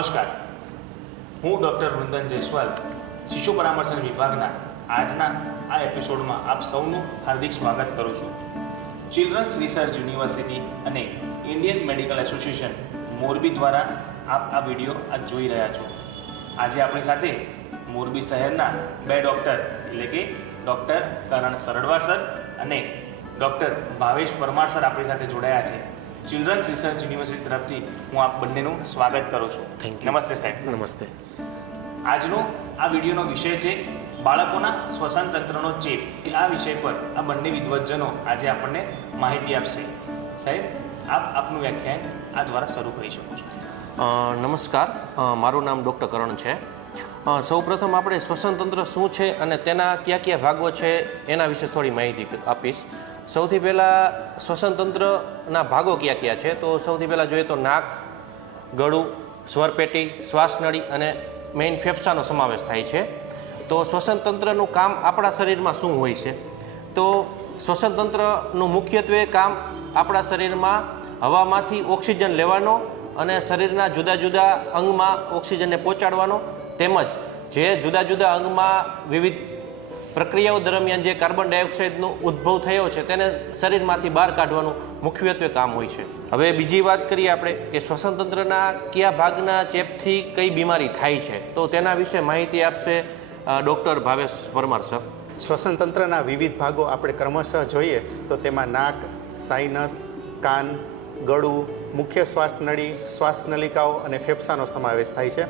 નમસ્કાર. હું ડૉક્ટર વૃંદન જયસ્વાલ, શિશુ પરામર્શન વિભાગના આજના આ એપિસોડમાં આપ સૌનું હાર્દિક સ્વાગત કરું છું. ચિલ્ડ્રન્સ રિસર્ચ યુનિવર્સિટી અને ઇન્ડિયન મેડિકલ એસોસિએશન મોરબી દ્વારા આપ આ વીડિયો આજ જોઈ રહ્યા છો. આજે આપણી સાથે મોરબી શહેરના બે ડૉક્ટર, એટલે કે ડૉક્ટર કરણ સરડવા સર અને ડૉક્ટર ભાવેશ પરમાર સર આપણી સાથે જોડાયા છે. ચિલ્ડ્રન્સ રિસર્ચ યુનિવર્સિટી તરફથી હું આપ બંનેનું સ્વાગત કરું છું. થેન્ક યુ નમસ્તે સાહેબ. નમસ્તે. આજનો આ વિડીયોનો વિષય છે બાળકોના શ્વસન તંત્રનો ચેપ. આ વિષય પર આ બંને વિદ્વજ્જનો આજે આપણને માહિતી આપશે. સાહેબ આપ આપનું વ્યાખ્યાન આ દ્વારા શરૂ કરી શકો છો. નમસ્કાર. મારું નામ ડૉક્ટર કરણ છે. સૌપ્રથમ આપણે શ્વસન તંત્ર શું છે અને તેના કયા કયા ભાગો છે એના વિશે થોડી માહિતી આપીશ. સૌથી પહેલાં શ્વસન તંત્રના ભાગો કયા કયા છે? તો સૌથી પહેલાં જોઈએ તો નાક, ગળું, સ્વરપેટી, શ્વાસનળી અને મેઇન ફેફસાનો સમાવેશ થાય છે. તો શ્વસન તંત્રનું કામ આપણા શરીરમાં શું હોય છે? તો શ્વસન તંત્રનું મુખ્યત્વે કામ આપણા શરીરમાં હવામાંથી ઓક્સિજન લેવાનો અને શરીરના જુદા જુદા અંગમાં ઓક્સિજનને પહોંચાડવાનો. તેમજ જે જુદા જુદા અંગમાં વિવિધ પ્રક્રિયાઓ દરમિયાન જે કાર્બન ડાયોક્સાઇડનો ઉદ્ભવ થયો છે, તેને શરીરમાંથી બહાર કાઢવાનું મુખ્યત્વે કામ હોય છે. હવે બીજી વાત કરીએ આપણે કે શ્વસન તંત્રના કયા ભાગના ચેપથી કઈ બીમારી થાય છે, તો તેના વિશે માહિતી આપશે ડૉક્ટર ભાવેશ પરમાર સર. શ્વસન તંત્રના વિવિધ ભાગો આપણે ક્રમશઃ જોઈએ, તો તેમાં નાક, સાઇનસ, કાન, ગળું, મુખ્ય શ્વાસનળી શ્વાસનલિકાઓ અને ફેફસાનો સમાવેશ થાય છે.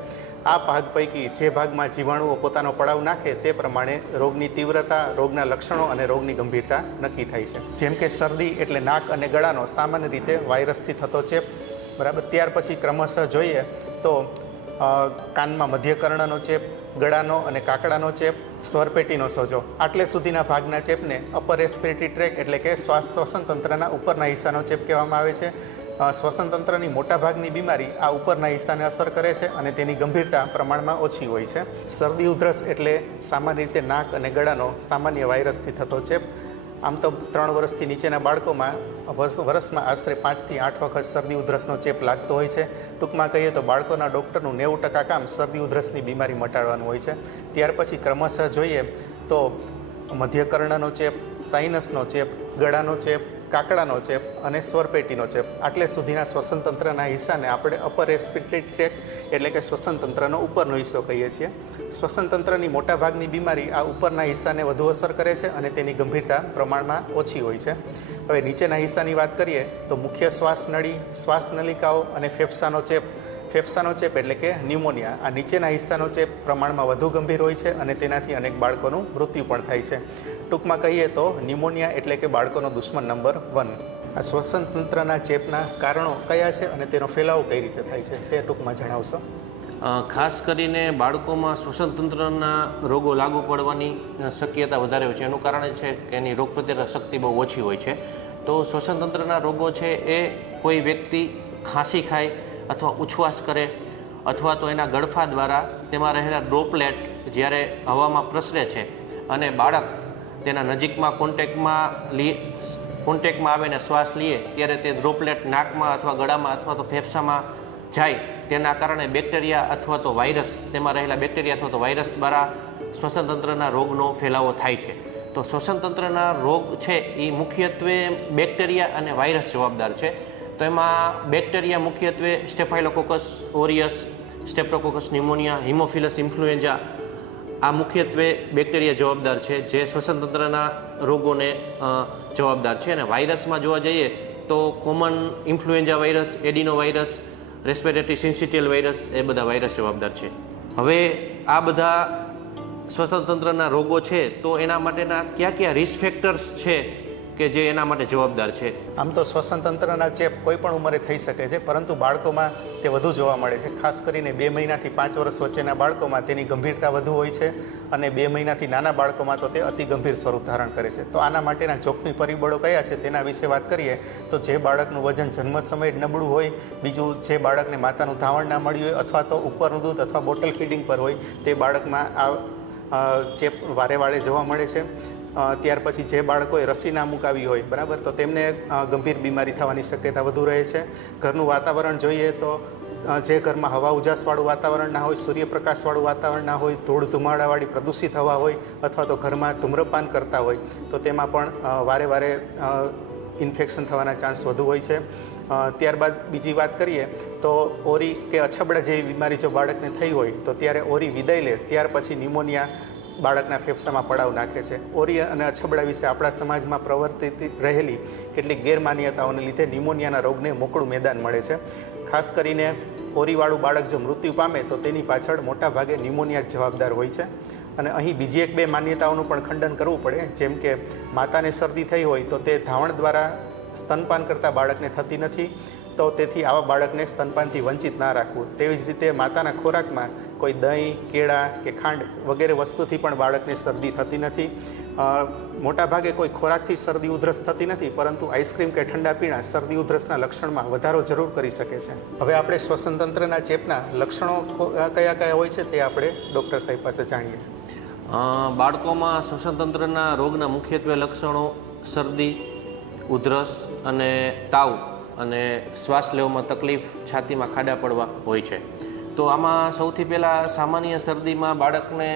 આ ભાગ પૈકી જે ભાગમાં જીવાણુઓ પોતાનો પડાવ નાખે તે પ્રમાણે રોગની તીવ્રતા, રોગના લક્ષણો અને રોગની ગંભીરતા નક્કી થાય છે. જેમ કે શરદી એટલે નાક અને ગળાનો સામાન્ય રીતે વાયરસથી થતો ચેપ. બરાબર? ત્યાર પછી ક્રમશઃ જોઈએ તો કાનમાં મધ્યકર્ણનો ચેપ, ગળાનો અને કાકડાનો ચેપ, સ્વરપેટીનો સોજો. આટલે સુધીના ભાગના ચેપને અપર રેસ્પિરેટરી ટ્રેક એટલે કે શ્વાસ શ્વસન તંત્રના ઉપરના હિસ્સાનો ચેપ કહેવામાં આવે છે. અ, શ્વસન તંત્રની મોટાભાગની બીમારી આ ઉપરના હિસ્સાને અસર કરે છે અને તેની ગંભીરતા પ્રમાણમાં ઓછી હોય છે. શરદી ઉધરસ એટલે સામાન્ય રીતે નાક અને ગળાનો સામાન્ય વાયરસથી થતો ચેપ. આમ તો ત્રણ વર્ષથી નીચેના બાળકોમાં વર્ષ- વર્ષમાં આશરે પાંચથી આઠ વખત શરદી ઉધરસનો ચેપ લાગતો હોય છે. ટૂંકમાં કહીએ તો બાળકોના ડૉક્ટરનું નેવું ટકા કામ શરદી ઉધરસની બીમારી મટાડવાનું હોય છે. ત્યાર પછી ક્રમશઃ જોઈએ તો મધ્યકર્ણનો ચેપ સાઇનસનો ચેપ ગળાનો ચેપ કાકડાનો ચેપ અને સ્વરપેટીનો ચેપ. આટલે સુધીના શ્વસન તંત્રના હિસ્સાને આપણે અપર રેસ્પિરેટરી ટ્રેક એટલે કે શ્વસન તંત્રનો ઉપરનો હિસ્સો કહીએ છીએ. શ્વસન તંત્રની મોટાભાગની બીમારી આ ઉપરના હિસ્સાને વધુ અસર કરે છે અને તેની ગંભીરતા પ્રમાણમાં ઓછી હોય છે. હવે નીચેના હિસ્સાની વાત કરીએ તો મુખ્ય શ્વાસ નળી, શ્વાસ નલિકાઓ અને ફેફસાનો ચેપ. ફેફસાનો ચેપ એટલે કે ન્યુમોનિયા. આ નીચેના હિસ્સાનો ચેપ પ્રમાણમાં વધુ ગંભીર હોય છે અને તેનાથી અનેક બાળકોનું મૃત્યુ પણ થાય છે. ટૂંકમાં કહીએ તો ન્યુમોનિયા એટલે કે બાળકોનો દુશ્મન નંબર વન. આ શ્વસન તંત્રના ચેપના કારણો કયા છે અને તેનો ફેલાવો કઈ રીતે થાય છે તે ટૂંકમાં જણાવશો. ખાસ કરીને બાળકોમાં શ્વસન તંત્રના રોગો લાગુ પડવાની શક્યતા વધારે હોય છે. એનું કારણ છે કે એની રોગપ્રતિકારક શક્તિ બહુ ઓછી હોય છે. તો શ્વસન તંત્રના રોગો છે એ કોઈ વ્યક્તિ ખાંસી ખાય અથવા ઉછવાસ કરે અથવા તો એના ગળફા દ્વારા તેમાં રહેલા ડ્રોપલેટ જ્યારે હવામાં પ્રસરે છે અને બાળક તેના નજીકમાં કોન્ટેક્ટમાં લી કોન્ટેક્ટમાં આવીને શ્વાસ લઈએ ત્યારે તે ડ્રોપલેટ નાકમાં અથવા ગળામાં અથવા તો ફેફસામાં જાય. તેના કારણે બેક્ટેરિયા અથવા તો વાયરસ તેમાં રહેલા બેક્ટેરિયા અથવા તો વાયરસ દ્વારા શ્વસનતંત્રના રોગનો ફેલાવો થાય છે. તો શ્વસનતંત્રના રોગ છે, એ મુખ્યત્વે બેક્ટેરિયા અને વાયરસ જવાબદાર છે. તો એમાં બેક્ટેરિયા મુખ્યત્વે સ્ટેફાઇલોકોકસ ઓરિયસ સ્ટેપ્ટોકોકસ ન્યુમોનિયા હિમોફિલસ ઇન્ફ્લુએન્ઝા આ મુખ્યત્વે બેક્ટેરિયા જવાબદાર છે, જે શ્વસન તંત્રના રોગોને જવાબદાર છે. અને વાયરસમાં જોવા જઈએ તો common influenza virus, adenovirus, respiratory syncytial virus એ બધા વાયરસ જવાબદાર છે. હવે આ બધા શ્વસન તંત્રના રોગો છે, તો એના માટેના કયા કયા રિસ્ક ફેક્ટર્સ છે કે જે એના માટે જવાબદાર છે? આમ તો શ્વસન તંત્રના ચેપ કોઈ પણ ઉંમરે થઈ શકે છે, પરંતુ બાળકોમાં તે વધુ જોવા મળે છે. ખાસ કરીને બે મહિનાથી પાંચ વર્ષ વચ્ચેના બાળકોમાં તેની ગંભીરતા વધુ હોય છે અને બે મહિનાથી નાના બાળકોમાં તો તે અતિ ગંભીર સ્વરૂપ ધારણ કરે છે. તો આના માટેના જોખમી પરિબળો કયા છે તેના વિશે વાત કરીએ તો જે બાળકનું વજન જન્મ સમયે નબળું હોય, બીજું જે બાળકને માતાનું ધાવણ ના મળ્યું હોય અથવા તો ઉપરનું દૂધ અથવા બોટલ ફીડિંગ પર હોય તે બાળકમાં આ ચેપ વારે વારે જોવા મળે છે. ત્યાર પછી જે બાળકોએ રસી ના મુકાવી હોય, બરાબર? તો તેમને ગંભીર બીમારી થવાની શક્યતા વધુ રહે છે. ઘરનું વાતાવરણ જોઈએ તો જે ઘરમાં હવા ઉજાસવાળું વાતાવરણ ના હોય, સૂર્યપ્રકાશવાળું વાતાવરણ ના હોય, ધૂળ ધુમાડાવાળી પ્રદૂષિત હવા હોય, અથવા તો ઘરમાં ધૂમ્રપાન કરતા હોય, તો તેમાં પણ વારે વારે ઇન્ફેક્શન થવાના ચાન્સ વધુ હોય છે. ત્યારબાદ બીજી વાત કરીએ તો ઓરી કે અછબડા જેવી બીમારી જો બાળકને થઈ હોય, તો ત્યારે ઓરી વિદાય લે. ત્યાર પછી ન્યુમોનિયા બાળકના ફેફસામાં પડાવ નાખે છે. ઓરી અને અછબડા વિશે આપણા સમાજમાં પ્રવર્તિત રહેલી કેટલીક ગેરમાન્યતાઓને લીધે ન્યુમોનિયાના રોગને મોકળું મેદાન મળે છે. ખાસ કરીને ઓરીવાળું બાળક જો મૃત્યુ પામે તો તેની પાછળ મોટાભાગે ન્યુમોનિયા જવાબદાર હોય છે. અને અહીં બીજી એક બે માન્યતાઓનું પણ ખંડન કરવું પડે. જેમ કે માતાને શરદી થઈ હોય તો તે ધાવણ દ્વારા સ્તનપાન કરતા બાળકને થતી નથી. તો તેથી આવા બાળકને સ્તનપાનથી વંચિત ના રાખવું. તેવી જ રીતે માતાના ખોરાકમાં કોઈ દહીં, કેળા કે ખાંડ વગેરે વસ્તુથી પણ બાળકને શરદી થતી નથી. મોટાભાગે કોઈ ખોરાકથી શરદી ઉધરસ થતી નથી, પરંતુ આઈસ્ક્રીમ કે ઠંડા પીણા શરદી ઉધરસના લક્ષણમાં વધારો જરૂર કરી શકે છે. હવે આપણે શ્વસનતંત્રના ચેપના લક્ષણો કયા કયા હોય છે તે આપણે ડૉક્ટર સાહેબ પાસે જાણીએ. બાળકોમાં શ્વસનતંત્રના રોગના મુખ્યત્વે લક્ષણો શરદી, ઉધરસ અને તાવ અને શ્વાસ લેવામાં તકલીફ છાતીમાં ખાડા પડવા હોય છે. તો આમાં સૌથી પહેલાં સામાન્ય શરદીમાં બાળકને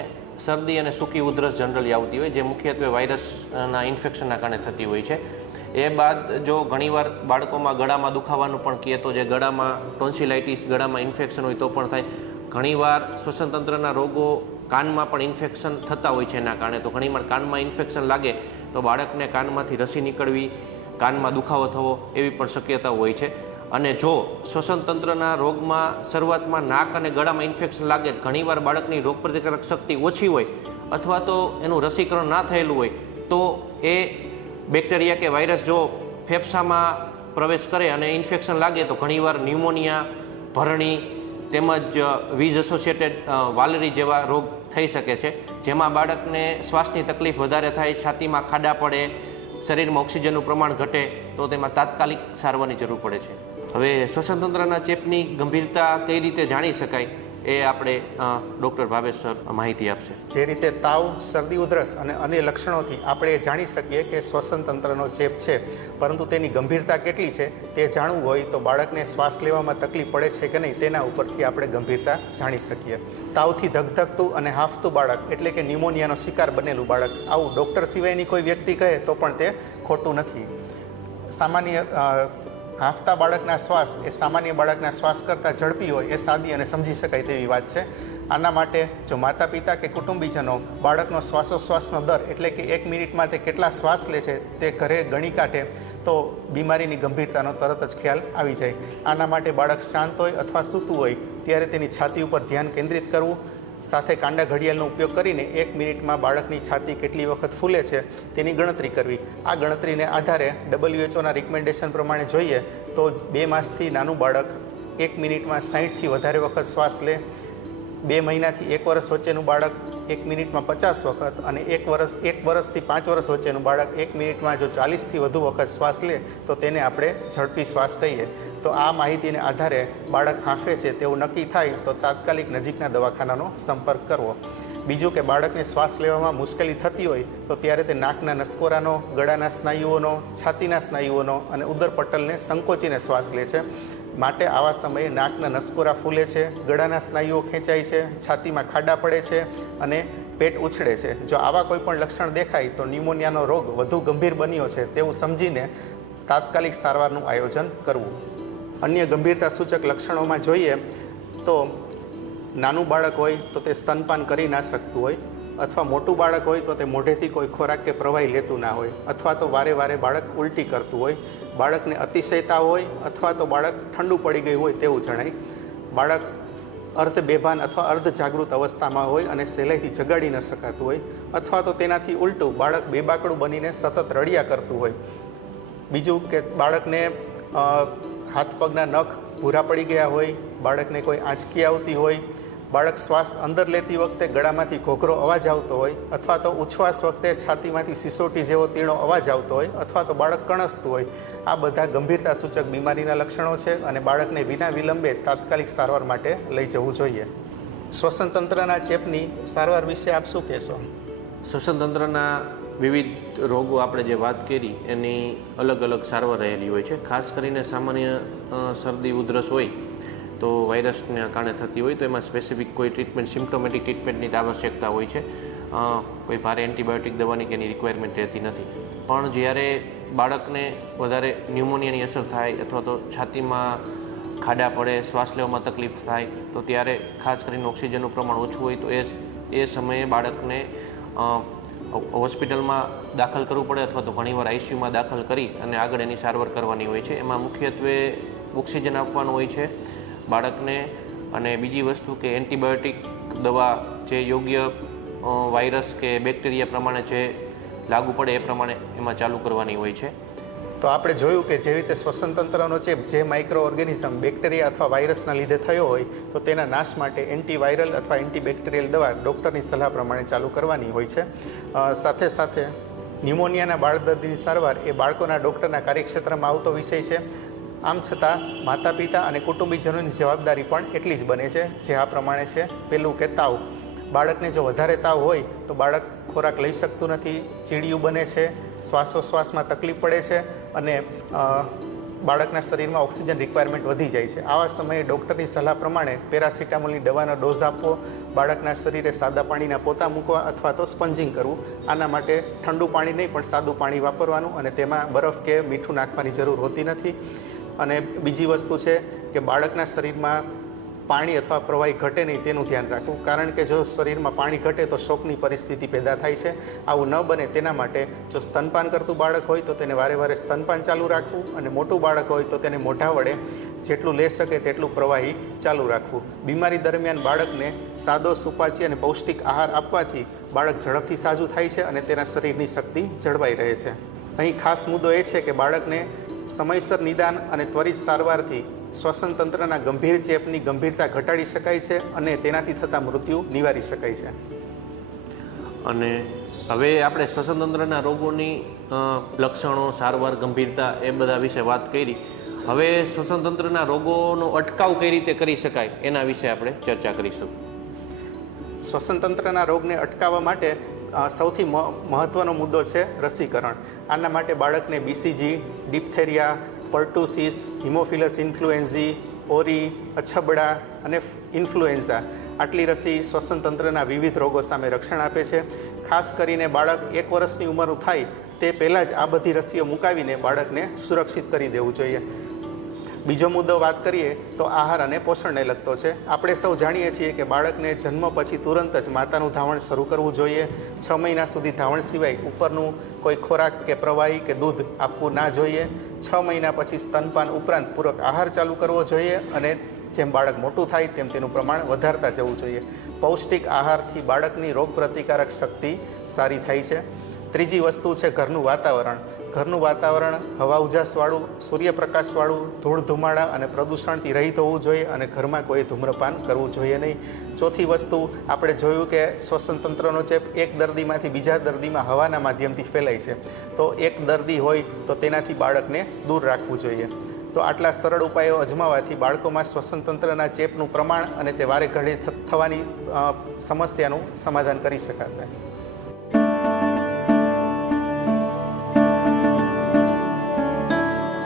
શરદી અને સૂકી ઉધરસ જનરલી આવતી હોય, જે મુખ્યત્વે વાયરસના ઇન્ફેક્શનના કારણે થતી હોય છે. એ બાદ જો ઘણીવાર બાળકોમાં ગળામાં દુખાવાનું પણ કહે તો જે ગળામાં ટોન્સિલાઇટિસ ગળામાં ઇન્ફેક્શન હોય તો પણ થાય. ઘણીવાર શ્વસનતંત્રના રોગો કાનમાં પણ ઇન્ફેક્શન થતા હોય છે એના કારણે. તો ઘણીવાર કાનમાં ઇન્ફેક્શન લાગે તો બાળકને કાનમાંથી રસી નીકળવી, કાનમાં દુખાવો થવો એવી પણ શક્યતા હોય છે. અને જો શ્વસનતંત્રના રોગમાં શરૂઆતમાં નાક અને ગળામાં ઇન્ફેક્શન લાગે, ઘણીવાર બાળકની રોગ પ્રતિકારક શક્તિ ઓછી હોય અથવા તો એનું રસીકરણ ના થયેલું હોય, તો એ બેક્ટેરિયા કે વાયરસ જો ફેફસામાં પ્રવેશ કરે અને ઇન્ફેક્શન લાગે, તો ઘણીવાર ન્યુમોનિયા, ભરણી તેમજ વીજ એસોસિએટેડ વાલરી જેવા રોગ થઈ શકે છે, જેમાં બાળકને શ્વાસની તકલીફ વધારે થાય, છાતીમાં ખાડા પડે, શરીરમાં ઓક્સિજનનું પ્રમાણ ઘટે, તો તેમાં તાત્કાલિક સારવારની જરૂર પડે છે. હવે શ્વસનતંત્રના ચેપની ગંભીરતા કઈ રીતે જાણી શકાય એ આપણે ડૉક્ટર ભાવેશ સર માહિતી આપશે. જે રીતે તાવ, શરદી, ઉધરસ અને અન્ય લક્ષણોથી આપણે જાણી શકીએ કે શ્વસન તંત્રનો ચેપ છે, પરંતુ તેની ગંભીરતા કેટલી છે તે જાણવું હોય તો બાળકને શ્વાસ લેવામાં તકલીફ પડે છે કે નહીં તેના ઉપરથી આપણે ગંભીરતા જાણી શકીએ. તાવથી ધગધગતું અને હાફતું બાળક એટલે કે ન્યુમોનિયાનો શિકાર બનેલું બાળક આવું ડૉક્ટર સિવાયની કોઈ વ્યક્તિ કહે તો પણ તે ખોટું નથી. સામાન્ય હાંફતા બાળકના શ્વાસ, એ સામાન્ય બાળકના શ્વાસ કરતાં ઝડપી હોય એ સાદી અને સમજી શકાય તેવી વાત છે. આના માટે જો માતા પિતા કે કુટુંબીજનો બાળકનો શ્વાસોશ્વાસનો દર એટલે કે એક મિનિટમાં તે કેટલા શ્વાસ લે છે તે ઘરે ગણી કાઢે, તો બીમારીની ગંભીરતાનો તરત જ ખ્યાલ આવી જાય. આના માટે બાળક શાંત હોય અથવા સૂતું હોય, ત્યારે તેની છાતી ઉપર ધ્યાન કેન્દ્રિત કરવું સાથે કાંડા ઘડિયાળનો ઉપયોગ કરીને એક મિનિટમાં બાળકની છાતી કેટલી વખત ફૂલે છે તેની ગણતરી કરવી. આ ગણતરીને આધારે ડબલ્યુએચઓના રિકમેન્ડેશન પ્રમાણે જોઈએ તો બે માસથી નાનું બાળક એક મિનિટમાં સાહીઠથી વધારે વખત શ્વાસ લે, બે મહિનાથી એક વર્ષ વચ્ચેનું બાળક એક મિનિટમાં પચાસ વખત અને એક વર્ષ, એક વર્ષથી પાંચ વર્ષ વચ્ચેનું બાળક એક મિનિટમાં જો ચાલીસથી વધુ વખત શ્વાસ લે, તો તેને આપણે ઝડપી શ્વાસ કહીએ. તો આ માહિતીને આધારે બાળક હાંફે છે તેવું નક્કી થાય તો તાત્કાલિક નજીકના દવાખાનાનો સંપર્ક કરવો. બીજું કે બાળકને શ્વાસ લેવામાં મુશ્કેલી થતી હોય તો ત્યારે તે નાકના નસકોરાનો, ગળાના સ્નાયુઓનો, છાતીના સ્નાયુઓનો અને ઉદરપટલને સંકોચીને શ્વાસ લે છે. માટે આવા સમયે નાકના નસકોરા ફૂલે છે, ગળાના સ્નાયુઓ ખેંચાય છે, છાતીમાં ખાડા પડે છે અને પેટ ઉછળે છે. જો આવા કોઈ પણ લક્ષણ દેખાય તો ન્યુમોનિયાનો રોગ વધુ ગંભીર બન્યો છે તેવું સમજીને તાત્કાલિક સારવારનું આયોજન કરવું. અન્ય ગંભીરતા સૂચક લક્ષણોમાં જોઈએ તો નાનું બાળક હોય તો તે સ્તનપાન કરી ના શકતું હોય અથવા મોટું બાળક હોય તો તે મોઢેથી કોઈ ખોરાક કે પ્રવાહી લેતું ના હોય અથવા તો વારે વારે બાળક ઉલટી કરતું હોય. બાળકને અતિશયતા હોય અથવા તો બાળક ઠંડુ પડી ગયું હોય તેવું જણાય. બાળક અર્ધ બેભાન અથવા અર્ધ જાગૃત અવસ્થામાં હોય અને સહેલાઈથી જગાડી ન શકાતું હોય અથવા તો તેનાથી ઉલટું બાળક બેબાકડું બનીને સતત રડિયા કરતું હોય. બીજું કે બાળકને હાથ પગના નખ ભૂરા પડી ગયા હોય, બાળકને કોઈ આંચકી આવતી હોય, બાળક શ્વાસ અંદર લેતી વખતે ગળામાંથી ઘોઘરો અવાજ આવતો હોય, અથવા તો ઉચ્છ્વાસ વખતે છાતીમાંથી સિસોટી જેવો તીણો અવાજ આવતો હોય, અથવા તો બાળક કણસતું હોય, આ બધા ગંભીરતા સૂચક બીમારીના લક્ષણો છે અને બાળકને વિના વિલંબે તાત્કાલિક સારવાર માટે લઈ જવું જોઈએ. શ્વસન તંત્રના ચેપની સારવાર વિશે આપ શું કહેશો? શ્વસનતંત્રના વિવિધ રોગો આપણે જે વાત કરી, એની અલગ અલગ સારવાર રહેલી હોય છે. ખાસ કરીને સામાન્ય શરદી, ઉધરસ હોય તો વાયરસના કારણે થતી હોય, તો એમાં સ્પેસિફિક કોઈ ટ્રીટમેન્ટ સિમ્ટોમેટિક ટ્રીટમેન્ટની આવશ્યકતા હોય છે. કોઈ ભારે એન્ટીબાયોટિક દવાની કે એની રિક્વાયરમેન્ટ રહેતી નથી. પણ જ્યારે બાળકને વધારે ન્યુમોનિયાની અસર થાય અથવા તો છાતીમાં ખાડા પડે, શ્વાસ લેવામાં તકલીફ થાય, તો ત્યારે ખાસ કરીને ઓક્સિજનનું પ્રમાણ ઓછું હોય, તો એ એ સમયે બાળકને હોસ્પિટલમાં દાખલ કરવું પડે અથવા તો ઘણીવાર આઈસીયુમાં દાખલ કરી અને આગળ એની સારવાર કરવાની હોય છે. એમાં મુખ્યત્વે ઓક્સિજન આપવાનું હોય છે બાળકને અને બીજી વસ્તુ કે એન્ટીબાયોટિક દવા જે યોગ્ય વાયરસ કે બેક્ટેરિયા પ્રમાણે જે લાગુ પડે એ પ્રમાણે એમાં ચાલુ કરવાની હોય છે. તો આપણે જોયું કે જેવી રીતે શ્વસન તંત્રનો ચેપ જે માઇક્રો ઓર્ગેનિઝમ બેક્ટેરિયા અથવા વાયરસના લીધે થયો હોય, તો તેના નાશ માટે એન્ટીવાયરલ અથવા એન્ટીબેક્ટેરિયલ દવા ડૉક્ટરની સલાહ પ્રમાણે ચાલુ કરવાની હોય છે. સાથે સાથે ન્યુમોનિયાના બાળ દર્દીની સારવાર એ બાળકોના ડૉક્ટરના કાર્યક્ષેત્રમાં આવતો વિષય છે. આમ છતાં માતા પિતા અને કુટુંબીજનોની જવાબદારી પણ એટલી જ બને છે, જે આ પ્રમાણે છે. પેલું કે તાવ. બાળકને જો વધારે તાવ હોય, તો બાળક ખોરાક લઈ શકતું નથી, ચીડિયું બને છે, શ્વાસોશ્વાસમાં તકલીફ પડે છે અને બાળકના શરીરમાં ઓક્સિજન રિક્વાયરમેન્ટ વધી જાય છે. આવા સમયે ડૉક્ટરની સલાહ પ્રમાણે પેરાસિટામોલની દવાનો ડોઝ આપવો, બાળકના શરીરે સાદા પાણીના પોતા મૂકવા અથવા તો સ્પંજિંગ કરવું, આના માટે ઠંડુ પાણી નહીં પણ સાદું પાણી વાપરવાનું અને તેમાં બરફ કે મીઠું નાખવાની જરૂર હોતી નથી. અને બીજી વસ્તુ છે કે બાળકના શરીરમાં પાણી અથવા પ્રવાહી ઘટે નહીં તેનું ધ્યાન રાખવું. કારણ કે જો શરીરમાં પાણી ઘટે તો શોકની પરિસ્થિતિ પેદા થાય છે. આવું ન બને તેના માટે જો સ્તનપાન કરતું બાળક હોય તો તેને વારે વારે સ્તનપાન ચાલુ રાખવું અને મોટું બાળક હોય તો તેને મોઢા વડે જેટલું લઈ શકે તેટલું પ્રવાહી ચાલુ રાખવું. બીમારી દરમિયાન બાળકને સાદો સુપાચી અને પૌષ્ટિક આહાર આપવાથી બાળક ઝડપથી સાજું થાય છે અને તેના શરીરની શક્તિ જળવાઈ રહે છે. અહીં ખાસ મુદ્દો એ છે કે બાળકને સમયસર નિદાન અને ત્વરિત સારવારથી શ્વસન તંત્રના ગંભીર ચેપની ગંભીરતા ઘટાડી શકાય છે અને તેનાથી થતા મૃત્યુ નિવારી શકાય છે. અને હવે આપણે શ્વસનતંત્રના રોગોની લક્ષણો સારવાર ગંભીરતા એ બધા વિશે વાત કરી. હવે શ્વસનતંત્રના રોગોનો અટકાવ કઈ રીતે કરી શકાય એના વિશે આપણે ચર્ચા કરીશું. શ્વસનતંત્રના રોગને અટકાવવા માટે સૌથી મહત્ત્વનો મહત્વનો મુદ્દો છે રસીકરણ. આના માટે બાળકને બીસીજી ડિપ્થેરિયા પર્ટુસિસ હિમોફિલસ ઇન્ફ્લુએન્ઝી ઓરી અછબડા અને ઇન્ફ્લુએન્ઝા આટલી રસી શ્વસન તંત્રના વિવિધ રોગો સામે રક્ષણ આપે છે. ખાસ કરીને બાળક એક વર્ષની ઉંમર થાય તે પહેલાં જ આ બધી રસીઓ મુકાવીને બાળકને સુરક્ષિત કરી દેવું જોઈએ. બીજો મુદ્દો વાત કરીએ તો આહાર અને પોષણને લગતો છે. આપણે સૌ જાણીએ છીએ કે બાળકને જન્મ પછી તુરંત જ માતાનું ધાવણ શરૂ કરવું જોઈએ. છ મહિના સુધી ધાવણ સિવાય ઉપરનું કોઈ ખોરાક કે પ્રવાહી કે દૂધ આપવું ના જોઈએ. છ મહિના પછી સ્તનપાન ઉપરાંત પૂરક આહાર ચાલુ કરવો જોઈએ અને જેમ બાળક મોટું થાય તેમ તેનું પ્રમાણ વધારતા જવું જોઈએ. પૌષ્ટિક આહારથી બાળકની રોગપ્રતિકારક શક્તિ સારી થાય છે. ત્રીજી વસ્તુ છે ઘરનું વાતાવરણ. ઘરનું વાતાવરણ, હવા ઉજાસવાળું, સૂર્યપ્રકાશવાળું, ધૂળ ધુમાડા અને પ્રદૂષણથી રહિત હોવું જોઈએ અને ઘરમાં કોઈ ધૂમ્રપાન કરવું જોઈએ નહીં. ચોથી વસ્તુ, આપણે જોયું કે શ્વસનતંત્રનો ચેપ એક દર્દીમાંથી બીજા દર્દીમાં હવાના માધ્યમથી ફેલાય છે. તો એક દર્દી હોય તો તેનાથી બાળકને દૂર રાખવું જોઈએ. તો આટલા સરળ ઉપાયો અજમાવાથી બાળકોમાં શ્વસનતંત્રના ચેપનું પ્રમાણ અને તે વારે ઘડી થવાની સમસ્યાનું સમાધાન કરી શકાશે.